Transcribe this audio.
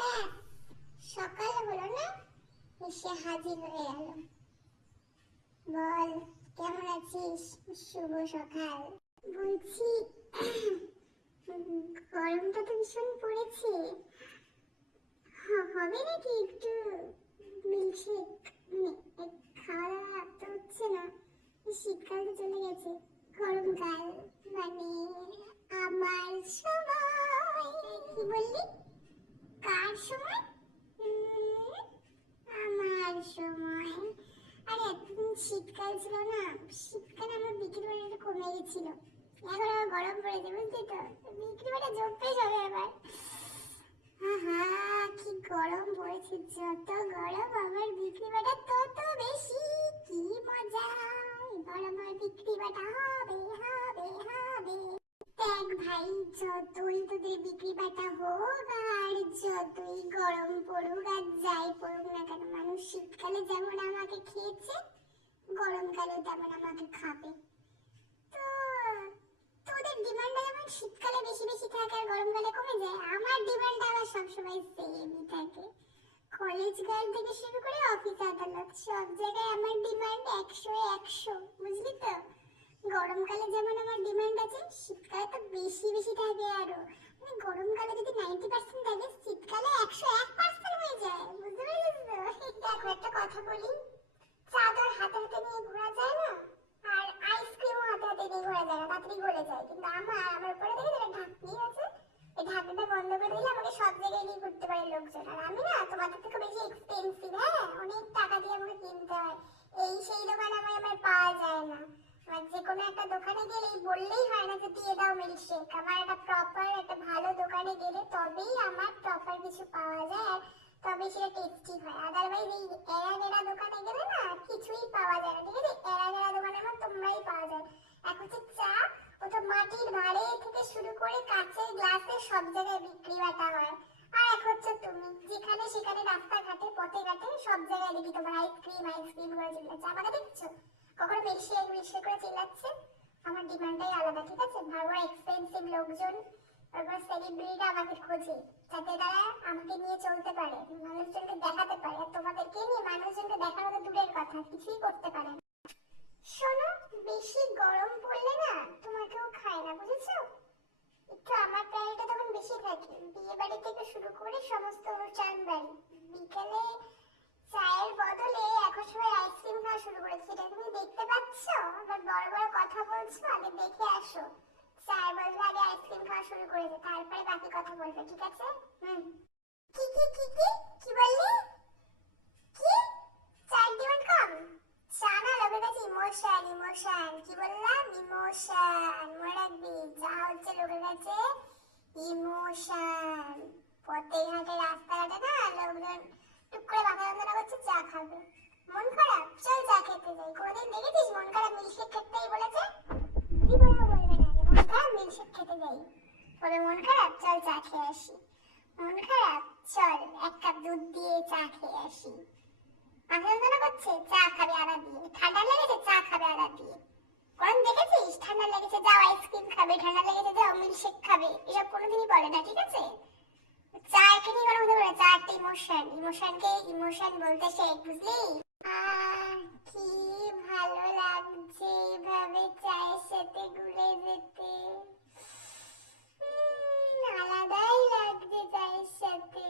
ব্যাস, সকাল হলো না, এসে হাজির হয়ে গেল। বল, কেমন আছিস? শুভ সকাল। বলছি, গরমটা তো ভীষণ পড়েছে, হবে নাকি একটু মিল্কশেক? খাওয়া দাওয়া তো হচ্ছে না, শীতকাল তো চলে গেছে, গরমকাল মানে আমার সময়। কি বললি? কার সময়? আমার সময়। আরে এতদিন শীতকাল ছিল না, শীতকালে আমার বিক্রি বাটাটা কমে গেছিল, এখন আবার গরম পড়েছে, বুঝলি তো, বিক্রি বাটা জমতে যাবে আবার। আহা, কি গরম পড়েছে, যত গরম আমার বিক্রি বাটা তত বেশি। কি মজা, এবার আমার বিক্রি বাটা হবে হবে হবে। দেখ ভাই, যতই তোদের বিক্রি বাটা হোক আর যতই গরম পড়ুক আর যাই পড়ুক না কেন, মানুষ শীতকালে যেমন আমাকে খেয়েছে গরমকালেও তেমন আমাকে খাবে। তো তোদের ডিমান্ডটা যেমন শীতকালে বেশি বেশি থাকে আর গরমকালে কমে যায়, আমার ডিমান্ড আবার সবসময় সেমই থাকে। কলেজ গার্ল থেকে শুরু করে অফিস আদালত সব জায়গায় আমার ডিমান্ড 100-100, বুঝলি তো। গরমকালে যেমন আমার ডিমান্ড আছে, শীতকালে তো বেশি বেশি থাকে আরো। মানে গরমকালে যদি 90% থাকে, শীতকালে 101% হয়ে যায়, বুঝতে পেরেছিস তো? দেখো, একটা কথা বলি, চাদর হাতে হাতে নিয়ে ঘোরা যায় না, আর আইসক্রিমও হাতে হাতে নিয়ে ঘোরা যায় না, তাড়াতাড়ি ঘুরে যায়। কিন্তু আমার উপরে দেখে যেটা ঢাকনি আছে, এই ঢাকনিটা বন্ধ করে দিলে আমাকে সব জায়গায় নিয়ে ঘুরতে পারে লোকজন। আর আমি না তোমাদের থেকে বেশি এক্সপেন্সিভ, হ্যাঁ, অনেক টাকা দিয়ে আমাকে কিনতে হয়। এই সেই দোকানে আমার পাওয়া যায় না। আর যে কোনো একটা দোকানে গেলেই বললেই হয় না যে দিয়ে দাও মিল্কশেক। আমার একটা প্রপার একটা ভালো দোকানে গেলে তবেই আমার প্রপার কিছু পাওয়া যায়, আর তবে সেটা টেস্টি হয়। আদারওয়াইজ এই এরা গেরা দোকানে গেলে না কিছুই পাওয়া যায় না, ঠিক আছে? এরা গেরা দোকানে আমার তোমরাই পাওয়া যায়। এক হচ্ছে চা, ও তো মাটির ভাঁড়ে থেকে শুরু করে কাঁচের গ্লাসে সব জায়গায় বিক্রি বাটা হয়। আর এক হচ্ছে তুমি, যেখানে সেখানে রাস্তাঘাটে পথে ঘাটে সব জায়গায় দেখি তোমার আইসক্রিম আইসক্রিম করে চিল্লাচ্ছে। আমাকে দেখছো কখনো মিল্কশেক মিল্কশেক করে চিল্লাচ্ছে? আমার ডিমান্ডটাই আলাদা, ঠিক আছে? ভালো এক্সপেন্সিভ লোকজন, তারপর সেলিব্রিটিরা আমাকে খোঁজে, যাতে তারা আমাকে নিয়ে চলতে পারে, মানুষজনকে দেখাতে পারে। আর তোমাদেরকে নিয়ে মানুষজনকে দেখানো তো দূরের কথা, কিছুই করতে পারে না। শোনো, বেশি গরম পড়লে না তোমাকেও খায় না, বুঝেছো? একটু আমার প্রায়োরিটি তখন বেশি থাকে, বিয়ে বাড়ি থেকে শুরু করে সমস্ত অনুষ্ঠান বাড়ি। বিকেলে চায়ের বদলে এখন সবাই আইসক্রিম খাওয়া শুরু করেছে, সেটা তুমি দেখতে পাচ্ছ? আবার বড় বড় কথা বলছো, আগে দেখে আসো। চায়ের বদলে আগে আইসক্রিম খাওয়া শুরু করেছে, তারপরে বাকি কথা বলবে, ঠিক আছে? কি কি কি কি কি বললি? কি? চায়ের ডিমান্ড কম? চা না, লোকের কাছে ইমোশন ইমোশন। কি বললাম? ইমোশন, মনে রাখবি, চা হচ্ছে লোকের কাছে ইমোশন। পথে ঘাটে রাস্তাঘাটে না লোকজন টুক করে মাথা যন্ত্রণা করছে, চা খাবে। মন খারাপ, চল চা খেতে যাই। কোনোদিন দেখেছিস মন খারাপ মিল্কশেক খেতেই বলেছে? জীবনেও বলবে না যে মন খারাপ মিল্কশেক খেতে যাই। বলে মন খারাপ, চল চা খেয়ে আসি। মন খারাপ, চল 1 কাপ দুধ দিয়ে চা খেয়ে আসি। মাথা যন্ত্রণা করছে, চা খাবে আদা দিয়ে। ঠান্ডা লেগেছে, চা খাবে আদা দিয়ে। কোনদিন দেখেছিস ঠান্ডা লেগেছে যাও আইসক্রিম খাবে, ঠান্ডা লেগেছে যাও মিল্কশেক খাবে? এসব কোনোদিনই বলে না, ঠিক আছে? চা একে নিয়ে কোনো কথা বলে, চা একটা ইমোশন, ইমোশনকে ইমোশন বলতে শেখ, বুঝলি? কি ভালো লাগছে এভাবে চায়ের সাথে ঘুরে যেতে, আলাদাই লাগছে চায়ের সাথে।